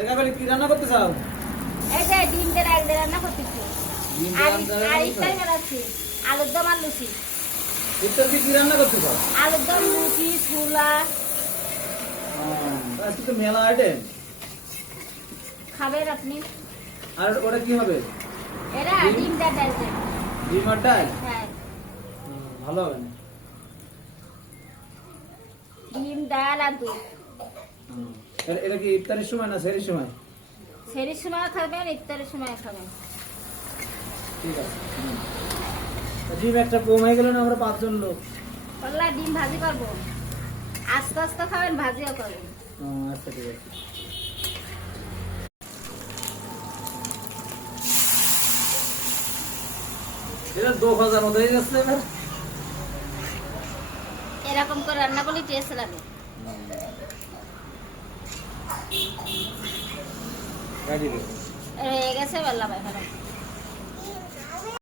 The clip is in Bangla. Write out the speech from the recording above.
একাবেলে কি রান্না করতে চাও? এই যে ডিমটা রান্না করতেছি। আর ইফতারি বানাচ্ছি আলুর দম আর লুচি। ইফতারি কি রান্না করতে চাও? আলুর দম, লুচি, ছোলা। আজকে তো মেলা আইটেম। খাবেন আপনি? আর ওটা কি হবে? এরা ডিমটা ডাল দেন। ডিম আর ডাল? হ্যাঁ। ভালো হবে না? ডিম, ডাল আর দুধ। এটা কি ইফতারের সময় না সেহরির সময়? সেহরির সময় খাবেন, ইফতারের সময় খাবেন। ঠিক আছে। ডিম একটা কম হয়ে গেল না, আমরা 5 জন লোক। বললা ডিম ভাজি করবো, আস্তে আস্তে খাবেন, ভাজিও করবেন। আচ্ছা ঠিক আছে। এটা 2000 মতো হয়ে যাচ্ছে এবার। এরকম করে রান্না করলে টেস্ট লাগে। গাড়ি হয়ে গেছে বেলা ভাই।